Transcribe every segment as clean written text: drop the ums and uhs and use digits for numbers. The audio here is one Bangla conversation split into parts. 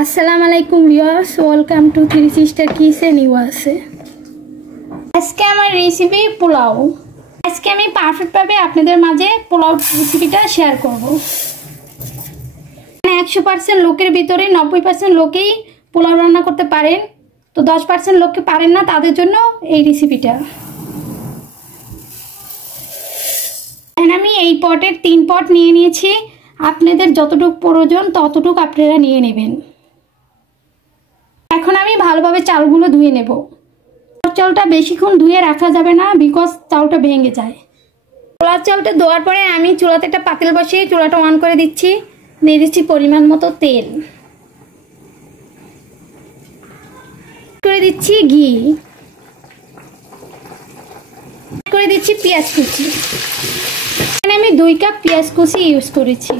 আসসালামু আলাইকুম viewers, welcome to three sister kitchen USA. আজকে আমার রেসিপি পোলাও। আজকে আমি পারফেক্টভাবে আপনাদের মাঝে পোলাও রেসিপিটা শেয়ার করব। 100% লোকের ভিতরে 90% লোকেই পোলাও রান্না করতে পারেন, তো 10% লোককে পারেন না, তাদের জন্য এই রেসিপিটা। আমি এই পটের 3 পট নিয়ে নিয়েছি। আপনাদের যতটুকু প্রয়োজন ততটুকু আপনারা নিয়ে নেবেন। এখন আমি ভালোভাবে চালগুলো ধুয়ে নেব। চালটা বেশিক্ষণ ধুয়ে রাখা যাবে না, বিকজ চালটা ভেঙে যায়। পোলাও চালটা ধোয়ার পরে আমি চুলাতে একটা পাতিল বসিয়ে চুলাটা অন করে দিচ্ছি। দিয়ে দিচ্ছি পরিমাণ মতো তেল, করে দিচ্ছি ঘি, করে দিচ্ছি পেঁয়াজ কুচি। এখানে আমি 2 কাপ পেঁয়াজ কুচি ইউজ করেছি।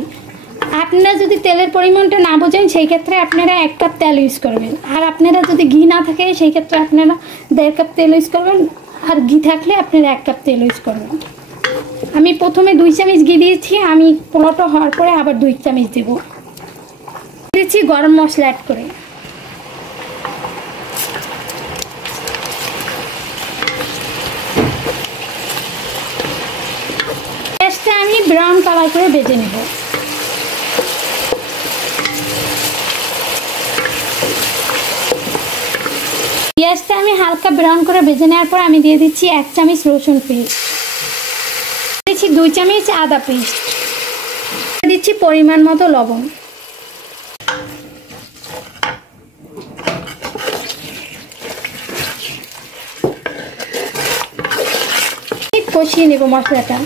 আপনারা যদি তেলের পরিমাণটা না বোঝেন সেই ক্ষেত্রে আপনারা 1 কাপ তেল ইউজ করবেন, আর আপনারা যদি ঘি না থাকে সেই ক্ষেত্রে আপনারা 1.5 কাপ তেল ইউজ করবেন, আর ঘি থাকলে আপনারা 1 কাপ তেল ইউজ করবেন। আমি প্রথমে 2 চামচ ঘি দিয়েছি, আমি পোলাওটা হওয়ার পরে আবার 2 চামচ দেব। দিচ্ছি গরম মশলা অ্যাড করে। পেঁয়াজটা আমি ব্রাউন কালার করে ভেজে নেব। পেঁয়াজটা আমি হালকা ব্রাউন করে ভেজে নেওয়ার পর আমি দিয়ে দিচ্ছি 1 চামচ রসুন পেস্ট, দিচ্ছি 2 চামচ আদা পেস্ট, দিচ্ছি পরিমাণ মতো লবণ। কষিয়ে নেব মশলাটা।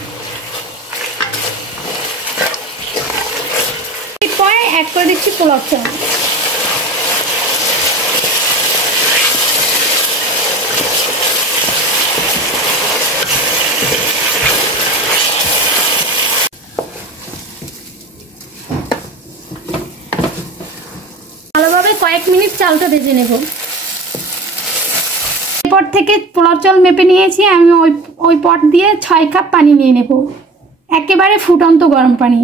এরপরে অ্যাড করে দিচ্ছি পোলাও চাল। ভালোভাবে কয়েক মিনিট চালটা ভেজে নেব। এরপর থেকে পোলাও চাল মেপে নিয়েছি আমি, ওই পট দিয়ে 6 কাপ পানি নিয়ে নেব, একেবারে ফুটন্ত গরম পানি।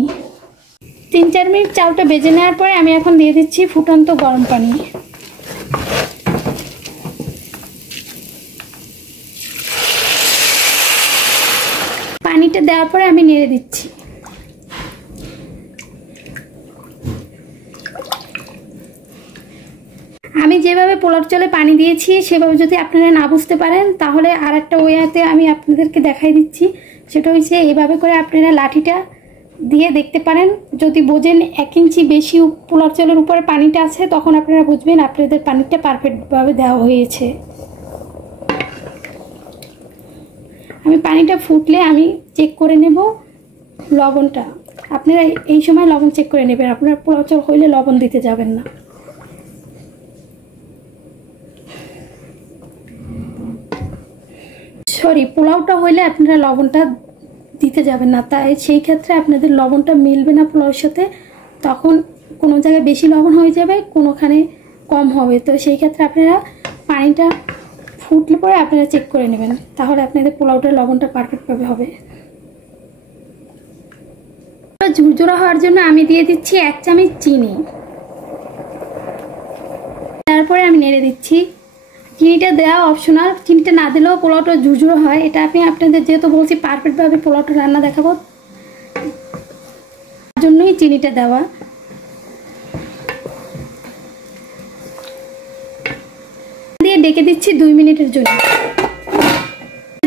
3-4 মিনিট চালটা ভেজে নেওয়ার পরে আমি এখন দিয়ে দিচ্ছি ফুটন্ত গরম পানি। পানিটা দেওয়ার পরে আমি নেড়ে দিচ্ছি। আমি যেভাবে পোলাও চালে পানি দিয়েছি সেভাবে যদি আপনারা না বুঝতে পারেন তাহলে আরেকটা ওয়েতে আমি আপনাদেরকে দেখাই দিচ্ছি। সেটা হচ্ছে এইভাবে করে আপনারা লাঠিটা দিয়ে দেখতে পারেন, যদি বোঝেন 1 ইঞ্চি বেশি পোলাও চালের উপরে পানিটা আছে তখন আপনারা বুঝবেন আপনাদের পানিটা পারফেক্টভাবে দেওয়া হয়েছে। আমি পানিটা ফুটলে আমি চেক করে নেব লবণটা। আপনারা এই সময় লবণ চেক করে নেবেন, আপনারা পোলাও চাল হইলে লবণ দিতে যাবেন না। পোলাওটা হইলে আপনারা লবণটা দিতে যাবেন না, তাই সেই ক্ষেত্রে আপনাদের লবণটা মিলবে না পোলাওর সাথে। তখন কোনো জায়গায় বেশি লবণ হয়ে যাবে, কোনোখানে কম হবে। তো সেই ক্ষেত্রে আপনারা পানিটা ফুটলে পরে আপনারা চেক করে নেবেন, তাহলে আপনাদের পোলাওটার লবণটা পারফেক্টভাবে হবে। ঝুরঝুরা হওয়ার জন্য আমি দিয়ে দিচ্ছি 1 চামচ চিনি, তারপরে আমি নেড়ে দিচ্ছি। চিনিটা দেওয়া অপশনাল, চিনিটা না দিলেও পোলাওটা ঝুরঝুরে হয়। এটা আমি আপনাদের যেহেতু বলছি পারফেক্টভাবে পোলাওটা রান্না দেখাবো, তার জন্যই চিনিটা দেওয়া। দিয়ে ডেকে দিচ্ছি 2 মিনিটের জন্য।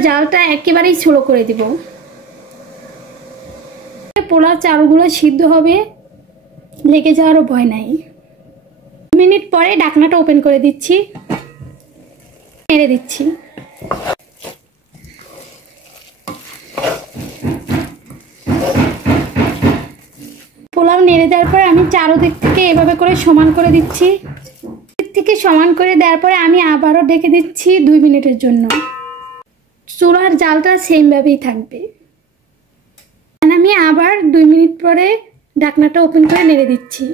জালটা একেবারেই স্লো করে দিব। পোলাও চালগুলো সিদ্ধ হবে, লেগে যাওয়ারও ভয় নাই। 2 মিনিট পরে ঢাকনাটা ওপেন করে দিচ্ছি, নেড়ে দিচ্ছি। পোলাও নেড়ে দেওয়ার পরে আমি চারদিক থেকে এভাবে করে সমান করে দিচ্ছি। দিক থেকে সমান করে দেওয়ার পরে আমি আবারও ডেকে দিচ্ছি 2 মিনিটের জন্য। চুলার জালটা সেমভাবেই থাকবে। আমি আবার 2 মিনিট পরে ঢাকনাটা ওপেন করে নেড়ে দিচ্ছি।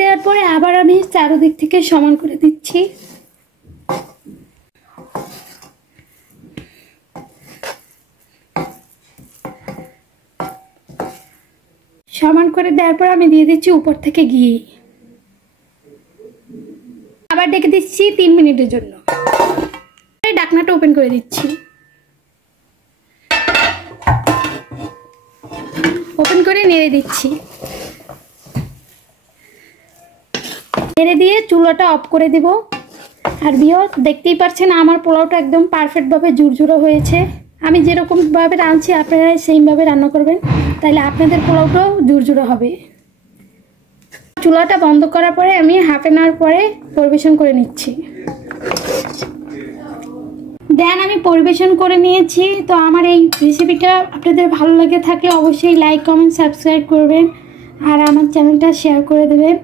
দেওয়ার পরে আবার আমি চারদিক থেকে সমান করে দিচ্ছি। সমান করে দেওয়ার পর আমি দিয়ে দিচ্ছি উপর থেকে ঘি। আবার ডেকে দিচ্ছি 3 মিনিটের জন্য। ঢাকনাটা ওপেন করে দিচ্ছি। ওপেন করে নেড়ে দিচ্ছি। নেড়ে দিয়ে চুলাটা অফ করে দিব। আর ভিউয়ার্স দেখতেই পাচ্ছেন আমার পোলাওটা একদম পারফেক্টভাবে ঝুরঝুরে হয়েছে। আমি যেরকমভাবে রাঁধছি আপনারা সেইভাবে রান্না করবেন, তাহলে আপনাদের পোলাওটাও ঝুরঝুরে হবে। চুলাটা বন্ধ করার পরে আমি হাফ অ্যান আওয়ার পরে পরিবেশন করে নিচ্ছি। দেন আমি পরিবেশন করে নিয়েছি। তো আমার এই রেসিপিটা আপনাদের ভালো লাগে থাকলে অবশ্যই লাইক কমেন্ট সাবস্ক্রাইব করবেন আর আমার চ্যানেলটা শেয়ার করে দেবেন।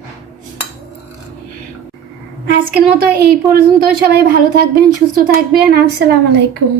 আজকের মতো এই পর্যন্ত। সবাই ভালো থাকবেন, সুস্থ থাকবেন। আসসালামু আলাইকুম।